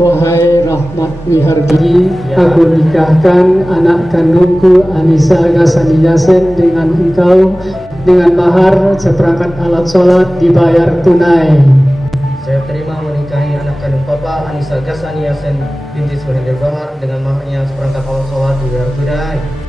Wahai Rahmat Wihardi, aku nikahkan anak kandungku Anissa Ghazani Yasin dengan engkau dengan mahar seperangkat alat sholat dibayar tunai. Saya terima menikahi anak kandung Papa Anissa Ghazani Yasin binti Suhail Bahar dengan maharnya seperangkat alat sholat dibayar tunai.